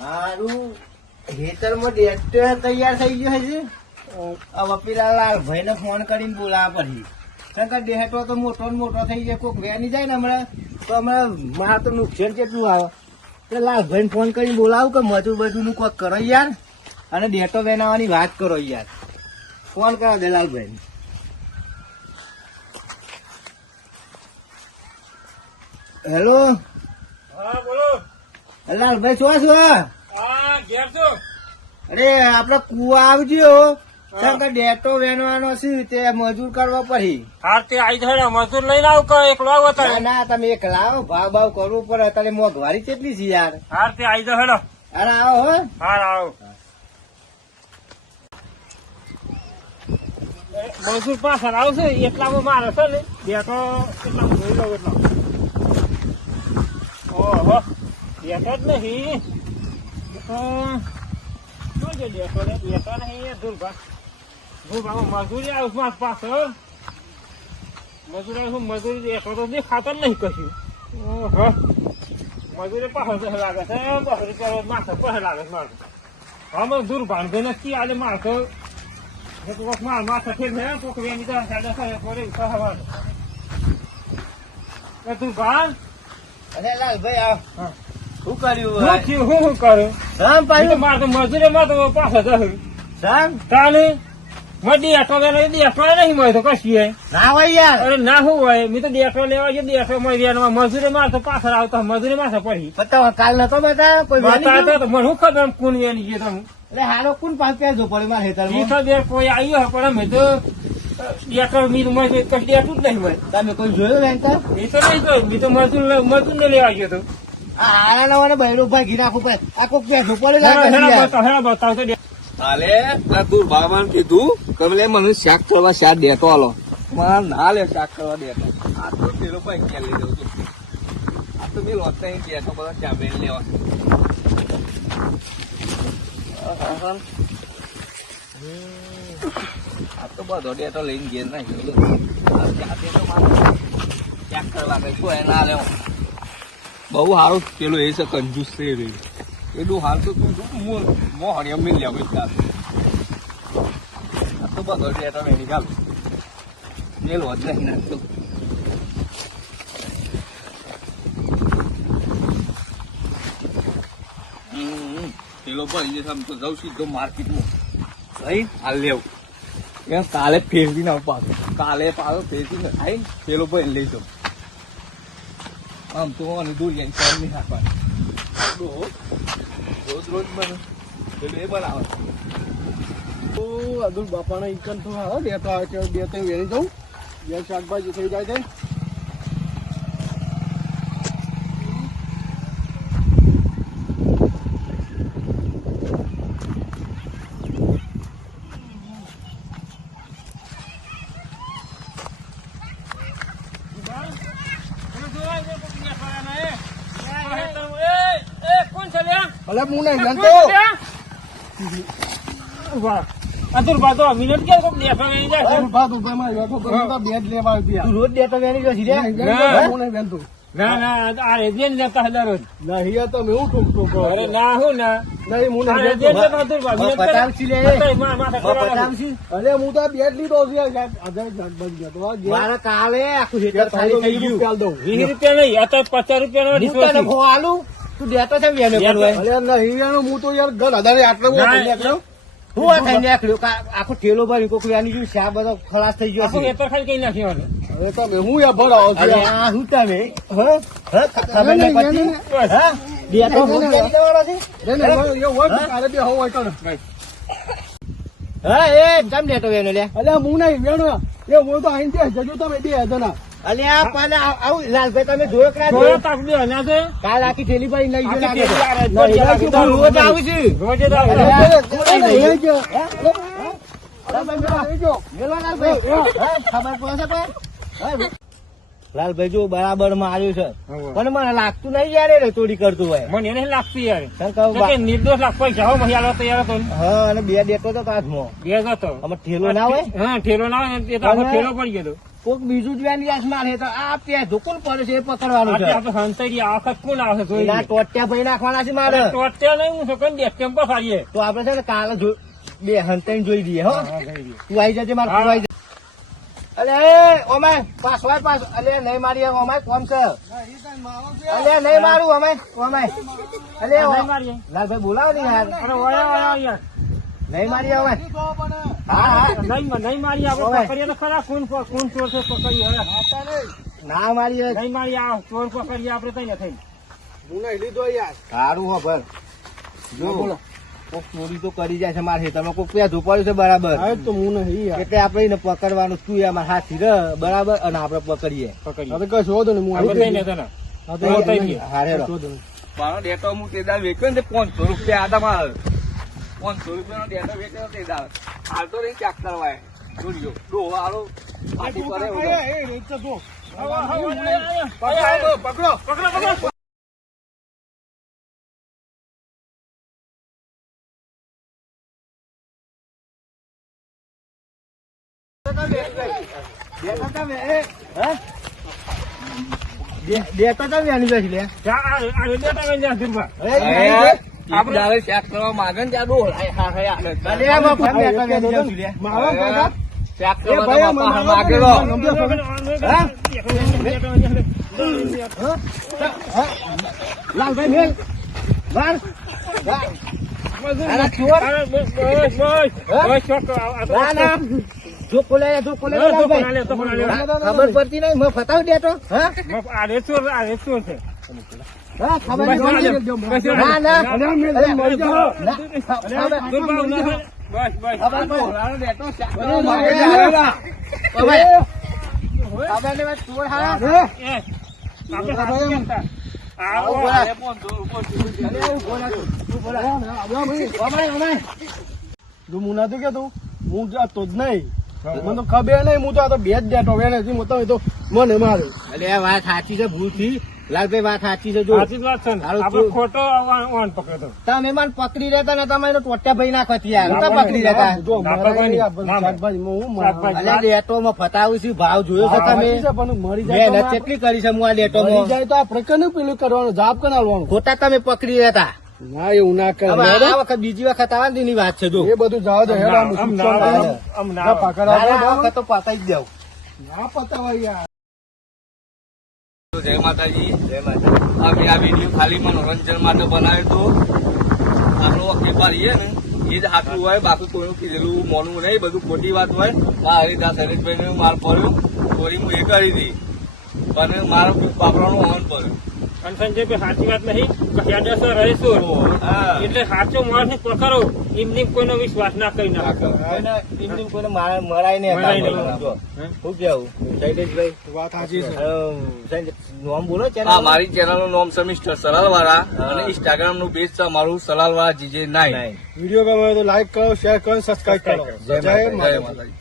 હારું હેતરમાં ડેટ તૈયાર થઈ ગયો છે. હવે પેલા લાલભાઈ ને ફોન કરીને બોલાવા પડી. કારણ કે ડેટો તો મોટો ને મોટો થઈ જાય, કોઈક વેની જાય ને હમણાં તો હમણાં મારે તો નુકસાન કેટલું આવે. તો લાલભાઈ ને ફોન કરીને બોલાવું કે મજૂર બધું નું કોઈક કરો યાર, અને ડેટો વેનાવાની વાત કરો યાર. ફોન કરો દે લાલભાઈ ને. હેલો. હા બોલો. લાલભાઈ શું છો? હા ઘેર છો. અરે આપડે કુવા આવજો, કારણ કે ડેટો વેનવાનો છે તે મજૂર કરવા પડી. હાર તે આવી જાય મજૂર લઈને આવ કે એકલો આવો ના ના તમે એક લાવો, ભાવ ભાવ કરવું પડે. અત્યારે મોંઘવારી કેટલી છે યાર. હાર તે આવી જાય. અરે આવો હો. હાર આવો. મજૂર પાછળ આવશે એટલામાં મારે છે ને બેઠો એટલા જોઈ લઉં એટલા. ઓહો બેઠો જ નહીં જોજે બેઠો ને બેઠો નહીં ધૂળભા મજૂરી આવશે મારી પાછળ. મજૂરી આવશે મજૂરી એટલો તો દેખાતો જ નહીં કશું. ઓહો મજૂરી પાછળ જશે લાગે છે. 10 રૂપિયા માથે પાસે લાગે છે મારે. હા ધૂળભાંધો નથી આલે માથે માર માથે ફેર ને કોક વેની તું ભાન. અરે લાલભાઈ આવ. હા. શું કર્યું? હું કરું રામ પાછું મારે તો મજૂરી માં તો પાછા જશે. રામ તાને દેખો દેખો નહીં મળે તો કશી ના હોય યાર. અરે ના શું હોય મેં તો દેખો લેવા છે દેખો મળે મજૂરી માં તો પાછળ આવતા મજૂરી માં પડી બતાવો કાલ નતો બતા કોઈ બતાવતો તો મને શું ખબર કોણ વેની છે તમે. એટલે હારો કોણ પાસે ક્યાં જો પડે મારે હેતરમાં? ઈ તો બે કોઈ આવ્યો પણ અમે તો દેખો મીર મજૂર કશું દેખું જ નહીં હોય. તમે કોઈ જોયું વેંકર? એ તો નહીં જોયું મેં તો મજૂર ને લેવા ગયો હતો. આ હારા નવાને બૈરું ભાગી નાખવું પડે. આ કોક ક્યાં જો પડે લાગે છે યાર. બતાવતો હાલે આ તું બાબાને કીધું કે લે મને શાક કરવા શાક દેતો આલો. મારા ના લે શાક કરવા દેતો. આ તો પેલો ભાઈ ક્યાં લઈ દઉં છું. આ તો મેં લોતા અહીં દેતો બધા ચામેલ લેવા. આ તો બધો ડેટો લઈને ઘેર નાખ્યો. શાક કરવા કઈ કોઈ ના લેવો. બહુ સારું પેલું એ છે કંજૂસ છે એ એટલું હાલ તો તું મો હણિયમ મિલ લે આ તો બધો ડેટો મેળી ચાલ મેલો જ નહીં નાખતો. પેલો ભાઈ આમ તો જાઉં સીધો માર્કેટમાં ભાઈ હાલ લેવું કાલે ફેરવીને આવું પાછો કાલે પાછો ફેરવીને આવીને પેલો ભાઈ લઈ જાઉં. આમ તો અને દૂર જઈને સર નહીં રાખવાનું રોજ રોજ બને એટલે એ બનાવે. તો અબ્દુલ બાપાના ઇન્કમ તો આવે દેતો આવે છે. બે તો વેરી દઉં બે શાકભાજી થઈ જાય છે. ભલે હું નહીં જાણતો. અતુર બાતો મિનિટ કે કોક દેખા નહીં જાય છે. બેટ લેવા આવ્યા. તું રોજ દેતો વેની જો સીધે? હું નહીં જાણતો. ના ના આ રેજેન જતા હતા રોજ. નહીં તો મેં હું ઠોકતો અરે ના હું ના નહીં હું આ નહીં રેજેન જાણતો. જતા અતુર બા મિનિટ પતાવશી લે. માથા પતાવશી. અરે હું તો બેટ લીધો છે. મારે કાલે આખું હેઠળ ખાલી થઈ ગયું. 20 રૂપિયા નહીં અત્યારે 50 રૂપિયા નો હું તને ફોન આલું. તું દેતો છે વેનો દેતો. કરવો? અરે નહીં હું તો યાર ઘર આધારે આટલો બધો થઈ નીકળ્યો. હું આ થઈ નીકળ્યો. આખો ઠેલો ભરી કોક વેની ગયું. શા બધો ખલાસ થઈ ગયો આખું છે. એતર ખાલી કઈ નાખ્યો હવે તમે હું યાર ભરાવો છો. અરે આ શું તમે ખબર નહીં પછી હા દેતો હું કરી દેવાનો છે. હા એ કેમ દેતો વેનો લે? અલે હું નહીં વેણો એ હું તો આઈને જજો તમે 2000 અલ્યા પણ આવું લાલભાઈ તમે જોયો કે ના જોયો જોયો? તાક દે ના છે કાલ આખી થેલી ભરી લઈ ગયો લાગે છે. રોજ હું રોજ આવું છું. રોજ અરે, આવું. લાલભાઈ જો બરાબર માર્યું છે પણ મને લાગતું નહીં યાર એ ચોરી કરતું હોય. મને એને લાગતું યાર કારણ કે કે નિર્દોષ લાગ પૈસા હો મહિયાલો તૈયાર હતો હા અને બે દેતો તો કાચમાં બે હતો આમાં ઠેલો ના હોય. હા ઠેલો ના હોય ને તે તો આખો ઠેલો પડી ગયો હતો. કોક બીજું જ વેની આસ મારે તો આ પે ધોકુલ પડે છે એ પકડવાનું આજે છે આપણે હંતાઈ આ વખત કોણ આવશે જોઈ એના લઈએ. ટોટિયા ભાઈ નાખવાના છે મારે ટોટિયા નહીં હું છોકરાને ડેસ્કેમ પર ફાડીએ. તો આપડે છે ને કાલે બે હંતાઈને જોઈ દઈએ હો હા, જઈ લઈએ. તું આવી જજે મારે હા. તું આવી જજે. અલે ઓમાય પાછો આય પાછો અલે નહીં મારી ઓમાય કોમ છે અલે નહીં મારું ઓમાય અલે નહીં મારીએ. લાલભાઈ બોલાવો ને યાર અરે વળ્યા વળ્યા યાર. નહીં મારી ઓમાય હા હા નહીં મારી આપણે ઓવે. પકડીએ તો ખરા કોણ ચોર છે પકડીએ હવે. ના મારી નહીં મારી આ ચોર પકડીએ આપણે તઈ નથી. હું નહીં લીધો યાર સારું હો ભર હા, બોલો. કોક ચોરી તો કરી જાય છે મારે ખેતરમાં કોક ત્યાં ધોપાડ્યું છે બરાબર હા તો હું નહીં યાર એટલે આપણે એને પકડવાનું તું અમારા હાથી રે બરાબર અને આપણે પકડીએ પકડીએ. હવે કશું હોતો નહીં હું આપણે આવી તઈ જઈશ. નથી ને. હા, તો તઈ નહીં. ગયો. હારે રો. કશો વાંધો નહીં. મારો ડેટો હું તે દાળ વેચ્યો ને તે 500 રૂપિયા આદા મારે 500 રૂપિયાનો ડેટો વેચ્યો તે દાળ હાલ તો નહીં ચાક કરવાય જોડ્યો ડોહો હાલો ફાટી પડે એવું. પકડો પકડો. દેતો તમે આની બેસી લે એક દાડે ચેક કરવા માંગે ને ત્યાં ડોહો હા હા હા અલે આમાં ફોન દેતો બેસી જાઉં છું લે મારો કાકા ચેક એ કરવા ભાઈ, તમારા મને માગેલો લાલભાઈ મેલ વાર અરે ચોર ના ના જો ખોલે લાલભાઈ ખબર પડતી નહીં મેં ફતાવી દેતો હા હા ખબર નહીં ના ના મરી જાઓ. ડોહાનો ડેટો ચેક કરવા હવે માંગે હવે ચોર હા જો હું નતું કેતું હું જાતો જ નહીં મને તો ખબર નહીં હું તો આ તો બે જ ડેટો વેણે છે મોટો એ તો મને માર્યો અલે આ વાત સાચી છે ભૂલ થી લાલભાઈ વાત સાચી છે જો ખોટો ઓન પકડતો. તમે મને પકડી રહેતા ને તમે એનો ટોટિયા ભાઈ નાખો યાર હું તો પકડી રહેતા જો મારા કોઈ આ બધું નહીં. શાકભાજી હું શાકભાજી. અલે ડેટો માં ફતાવું છું ભાવ જોયો છે તમે પણ મરી જાય તો મહેનત કેટલી કરી છે હું આ ડેટો મરી માં જાય તો આપણે કને પેલું કરવાનું જાપ કને આલવાનું ખોટા તમે પકડી રહેતા ના એવું ના કરે હવે આ વખત બીજી વખત આવવાની ની વાત છે જો એ બધું જવા દે હેડ આમ આમ શિક્ષણ ના કરો. આમ ના ના પકડાવો ના, આ બરાબર? વખત તો પતાઈ જ દેવું ના પતાવાય યાર જય માતાજી અમે આ વિડીયો ખાલી મનોરંજન માટે બનાવ્યો હતો આપણો વેપારી છે ને એ જ સાચું હોય બાકી કોઈનું કીધેલું મોનું નહીં બધું ખોટી વાત હોય આ હરિદાસ હરેશભાઈ માલ પડ્યો ચોરી હું એ કરી હતી પણ મારો બાપરાનો હોન પડ્યો અને સંજયભાઈ સાચી વાત નહીં યાદેસર રહીશું હા. એટલે સાચો માણસ ને પકડો એમને કોઈનો વિશ્વાસ ના કરી નાખો. કોઈને એમની કોઈને મરાય નહીં મરાય નહીં. જો. શું કેવું શૈલેષભાઈ વાત સાચી છે નામ બોલો ચેનલ હા મારી ચેનલનું નામ છે મિસ્ટર સલાલવાળા અને ઇન્સ્ટાગ્રામ નું પેજ છે મારું સલાલવાળા જીજે 9 નહીં. વિડીયો ગમે તો લાઈક કરો શેર કરો સબસ્ક્રાઇબ કરો જય જય જય માતા માતાજી